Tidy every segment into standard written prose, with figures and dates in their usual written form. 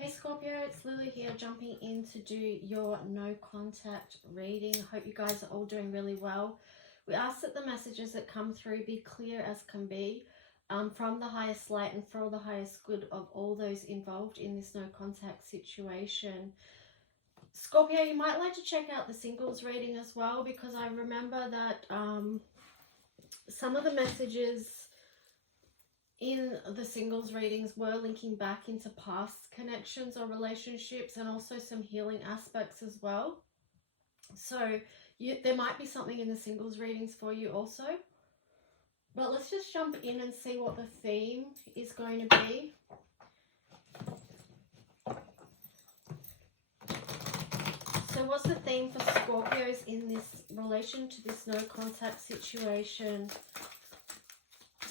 Hey Scorpio, it's Lily here, jumping in to do your no contact reading. Hope you guys are all doing really well. We ask that the messages that come through be clear as can be, from the highest light and for the highest good of all those involved in this no contact situation. Scorpio, you might like to check out the singles reading as well, because I remember that some of the messages in the singles readings were linking back into past connections or relationships, and also some healing aspects as well. So there might be something in the singles readings for you also. But let's just jump in and see what the theme is going to be. So what's the theme for Scorpios in this relation to this no contact situation?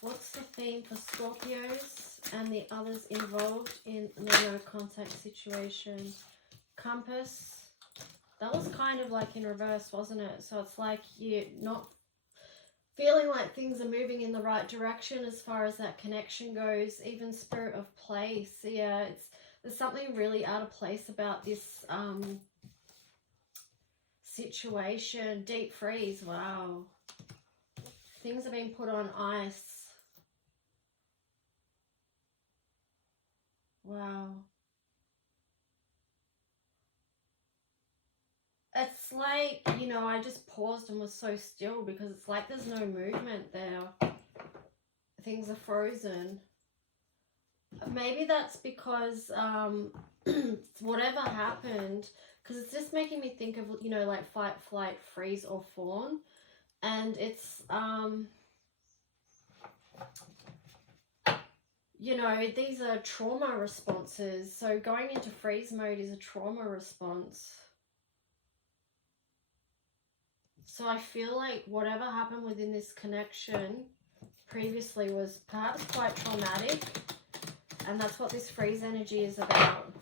What's the theme for Scorpios and the others involved in the no contact situation? Compass. That was kind of like in reverse, wasn't it? So it's like you're not feeling like things are moving in the right direction as far as that connection goes. Even Spirit of Place. Yeah, there's something really out of place about this situation. Deep freeze. Wow. Things have been put on ice. Wow. It's like, you know, I just paused and was so still because it's like there's no movement there. Things are frozen. Maybe that's because whatever happened, because it's just making me think of, you know, like fight, flight, freeze, or fawn. And it's, you know, these are trauma responses. So going into freeze mode is a trauma response. So I feel like whatever happened within this connection previously was perhaps quite traumatic. And that's what this freeze energy is about.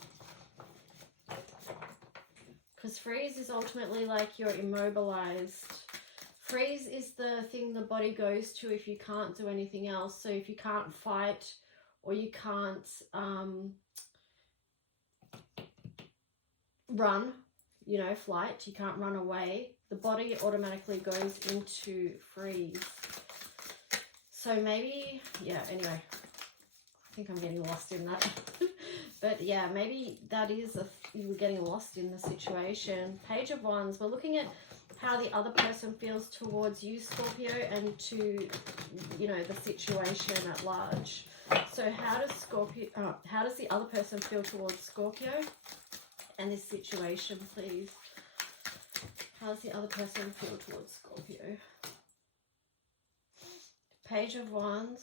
Because freeze is ultimately like you're immobilized. Freeze is the thing the body goes to if you can't do anything else. So if you can't fight, or you can't run, you know, flight, you can't run away, the body automatically goes into freeze. So maybe, yeah, anyway, I think I'm getting lost in that. But yeah, maybe that is, you were getting lost in the situation. Page of Wands, we're looking at how the other person feels towards you, Scorpio, and to, you know, the situation at large. So how does the other person feel towards Scorpio and this situation, please? How does the other person feel towards Scorpio? Page of Wands.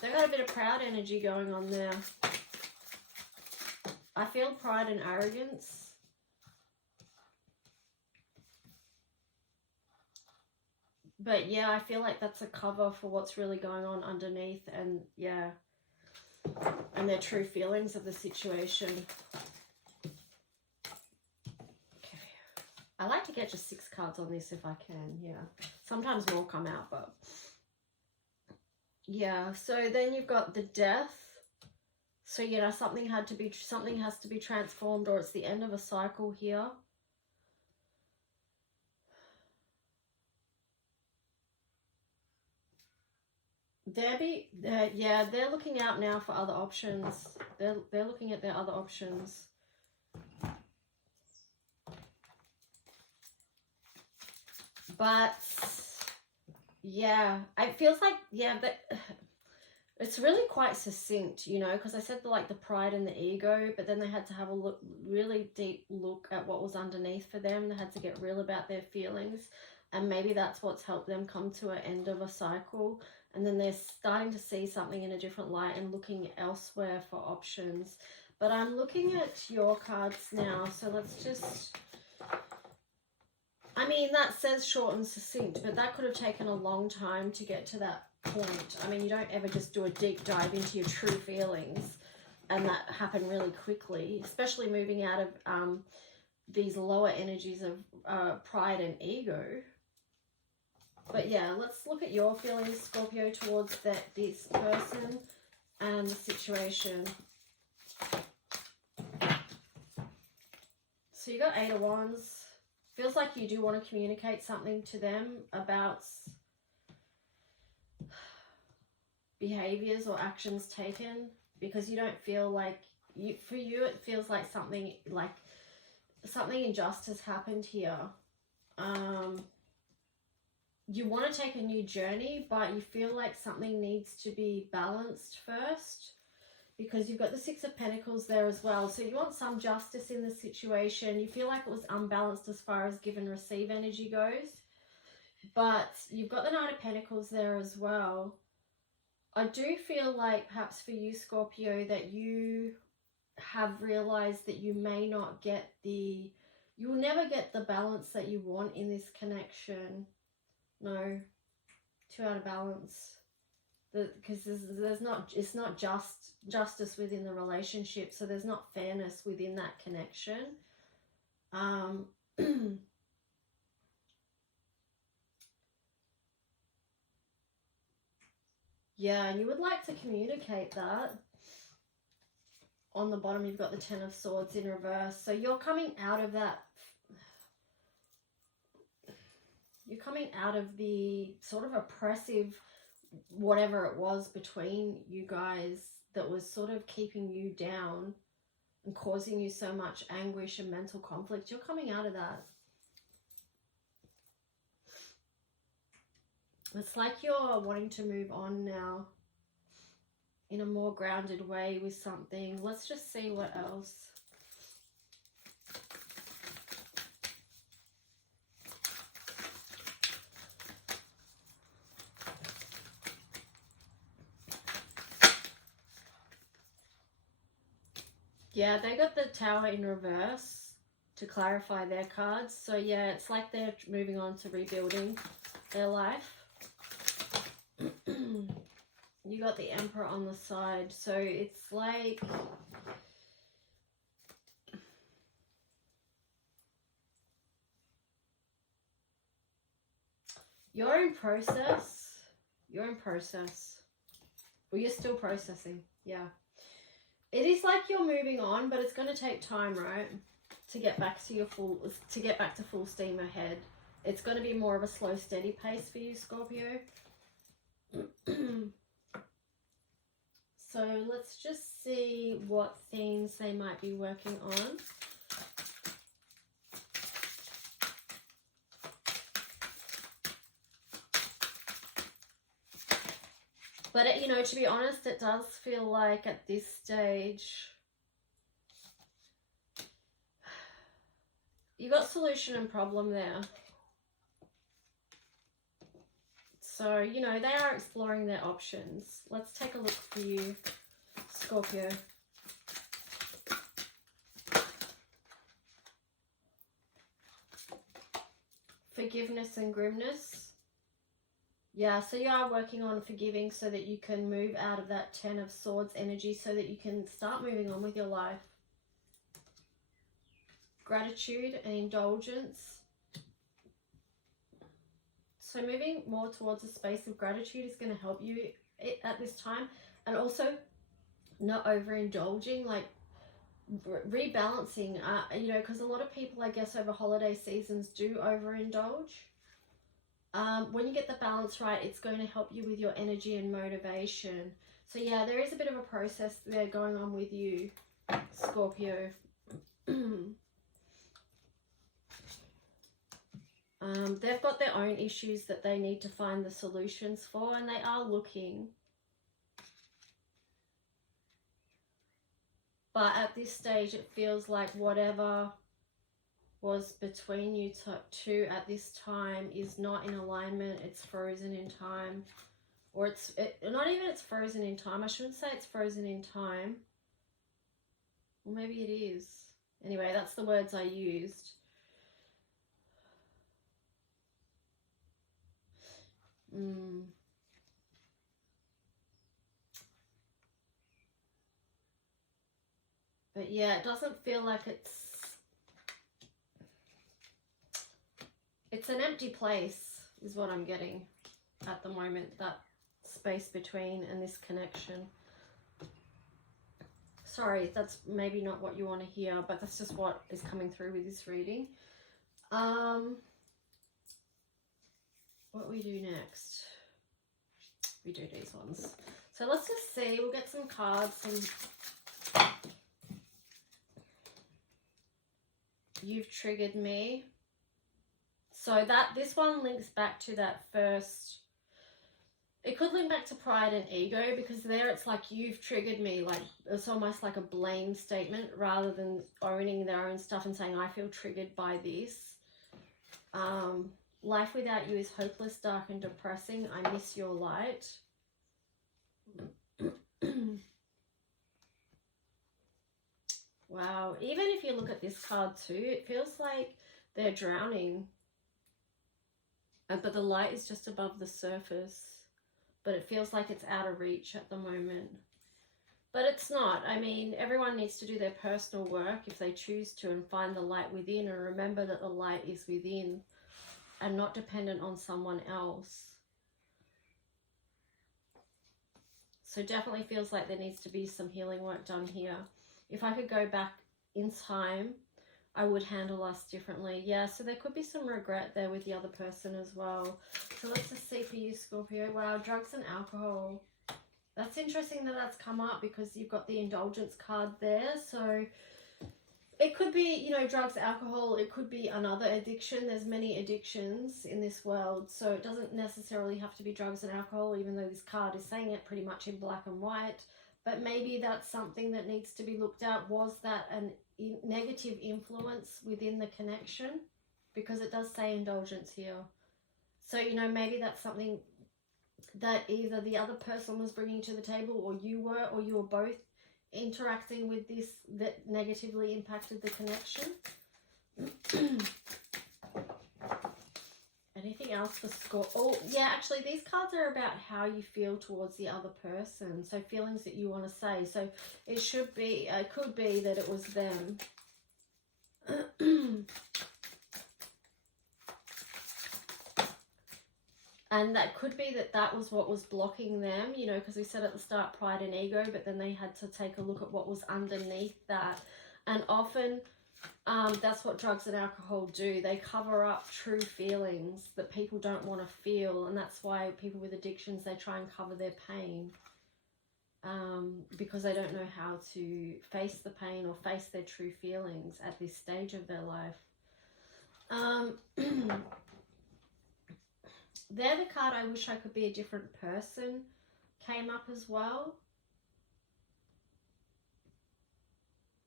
They got a bit of proud energy going on there. I feel pride and arrogance. But yeah, I feel like that's a cover for what's really going on underneath, and yeah, and their true feelings of the situation. Okay. I like to get just 6 cards on this if I can, yeah. Sometimes more come out, but yeah. So then you've got the Death. So, you know, something has to be transformed, or it's the end of a cycle here. Yeah, they're looking out now for other options. They're looking at their other options. But yeah, it feels like, yeah, but it's really quite succinct, you know, because I said the pride and the ego, but then they had to have a really deep look at what was underneath for them. They had to get real about their feelings, and maybe that's what's helped them come to an end of a cycle. And then they're starting to see something in a different light and looking elsewhere for options. But I'm looking at your cards now, so let's just... I mean, that says short and succinct, but that could have taken a long time to get to that point. I mean, you don't ever just do a deep dive into your true feelings, and that happened really quickly, especially moving out of these lower energies of pride and ego. But yeah, let's look at your feelings, Scorpio, towards this person and the situation. So you got 8 of Wands. Feels like you do want to communicate something to them about behaviors or actions taken, because you don't feel like for you it feels like something injustice happened here. You want to take a new journey, but you feel like something needs to be balanced first, because you've got the 6 of Pentacles there as well. So you want some justice in the situation. You feel like it was unbalanced as far as give and receive energy goes, but you've got the Knight of Pentacles there as well. I do feel like perhaps for you, Scorpio, that you have realized that you may not get you will never get the balance that you want in this connection. No, 2 out of balance. Because it's not justice within the relationship, so there's not fairness within that connection. Yeah, and you would like to communicate that. On the bottom, you've got the 10 of Swords in reverse. So you're coming out of that. You're coming out of the sort of oppressive, whatever it was between you guys that was sort of keeping you down and causing you so much anguish and mental conflict. You're coming out of that. It's like you're wanting to move on now in a more grounded way with something. Let's just see what else. Yeah, they got the Tower in reverse to clarify their cards. So yeah, it's like they're moving on to rebuilding their life. You got the Emperor on the side. So it's like you're in process. You're in process. Well, you're still processing. Yeah. It is like you're moving on, but it's going to take time, right? To get back to full steam ahead. It's going to be more of a slow, steady pace for you, Scorpio. So let's just see what themes they might be working on. But, you know, to be honest, it does feel like at this stage, you got solution and problem there. So, you know, they are exploring their options. Let's take a look for you, Scorpio. Forgiveness and grimness. Yeah, so you are working on forgiving so that you can move out of that 10 of Swords energy so that you can start moving on with your life. Gratitude and indulgence. So moving more towards a space of gratitude is going to help you at this time. And also not overindulging, like rebalancing, you know, because a lot of people, I guess, over holiday seasons do overindulge. When you get the balance right, it's going to help you with your energy and motivation. So yeah, there is a bit of a process there going on with you, Scorpio. They've got their own issues that they need to find the solutions for, and they are looking. But at this stage, it feels like whatever was between you two at this time is not in alignment. It's frozen in time. Or not even it's frozen in time. I shouldn't say it's frozen in time. Well, maybe it is. Anyway, that's the words I used. But yeah, it doesn't feel like it's an empty place. is what I'm getting at the moment, that space between and this connection. Sorry, that's maybe not what you want to hear, but that's just what is coming through with this reading. What we do next? We do these ones. So let's just see. We'll get some cards. You've triggered me. So this one links back to that first. It could link back to pride and ego, because there it's like, you've triggered me. Like, it's almost like a blame statement rather than owning their own stuff and saying, I feel triggered by this. Life without you is hopeless, dark and depressing. I miss your light. Wow. Even if you look at this card too, it feels like they're drowning. But the light is just above the surface. But it feels like it's out of reach at the moment. But it's not. I mean, everyone needs to do their personal work if they choose to, and find the light within, and remember that the light is within and not dependent on someone else. So definitely feels like there needs to be some healing work done here. If I could go back in time, I would handle us differently. Yeah, so there could be some regret there with the other person as well. So let's just see for you, Scorpio. Wow, drugs and alcohol. That's interesting that that's come up, because you've got the indulgence card there. So it could be, you know, drugs, alcohol. It could be another addiction. There's many addictions in this world. So it doesn't necessarily have to be drugs and alcohol, even though this card is saying it pretty much in black and white. But maybe that's something that needs to be looked at. Was that an negative influence within the connection? Because it does say indulgence here. So, you know, maybe that's something that either the other person was bringing to the table, or you were both interacting with this that negatively impacted the connection. Anything else for score? Oh, yeah, actually, these cards are about how you feel towards the other person. So feelings that you want to say. So it should be, could be that it was them. And that could be that was what was blocking them, you know, because we said at the start pride and ego, but then they had to take a look at what was underneath that. And often that's what drugs and alcohol do. They cover up true feelings that people don't want to feel. And that's why people with addictions, they try and cover their pain, because they don't know how to face the pain or face their true feelings at this stage of their life. They're the card I wish I could be a different person came up as well.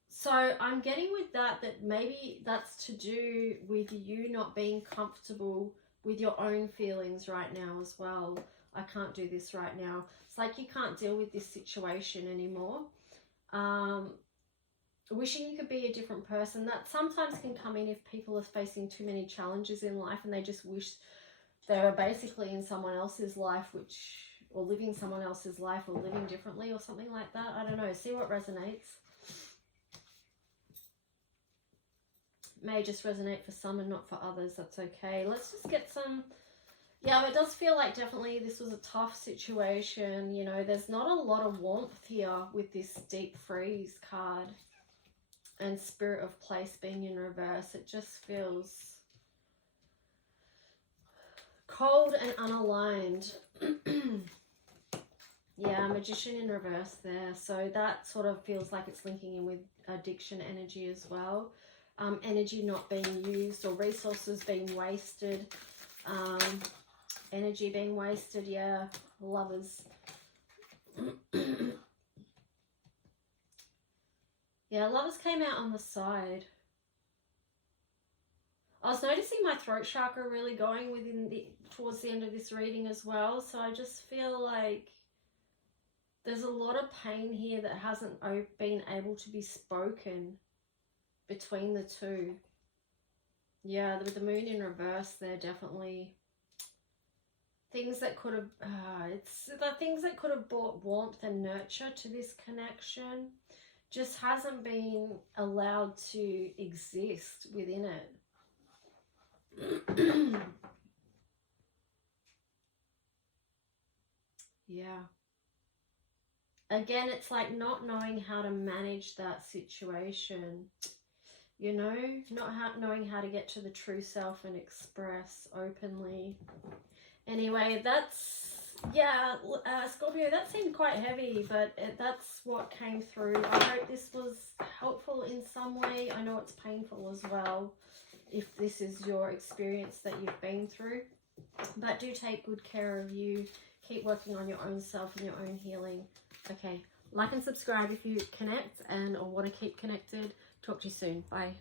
So I'm getting with that maybe that's to do with you not being comfortable with your own feelings right now as well. I can't do this right now. It's like you can't deal with this situation anymore. Wishing you could be a different person. That sometimes can come in if people are facing too many challenges in life and they just wish they were basically in someone else's life, or living someone else's life, or living differently or something like that. I don't know. See what resonates. May just resonate for some and not for others. That's okay. Let's just get some. Yeah, it does feel like definitely this was a tough situation. You know, there's not a lot of warmth here with this deep freeze card and Spirit of Place being in reverse. It just feels cold and unaligned. Yeah, Magician in reverse there. So that sort of feels like it's linking in with addiction energy as well. Energy not being used, or resources being wasted. Energy being wasted, yeah. Lovers. Yeah, Lovers came out on the side. I was noticing my throat chakra really going towards the end of this reading as well. So I just feel like there's a lot of pain here that hasn't been able to be spoken between the two. Yeah, with the moon in reverse there, definitely things that could have, it's the things that could have brought warmth and nurture to this connection just hasn't been allowed to exist within it. Yeah. Again, it's like not knowing how to manage that situation. You know, not knowing how to get to the true self and express openly. Anyway, that's, yeah, Scorpio, that seemed quite heavy, but that's what came through. I hope this was helpful in some way. I know it's painful as well if this is your experience that you've been through. But do take good care of you. Keep working on your own self and your own healing. Okay, like and subscribe if you connect and or want to keep connected. Talk to you soon. Bye.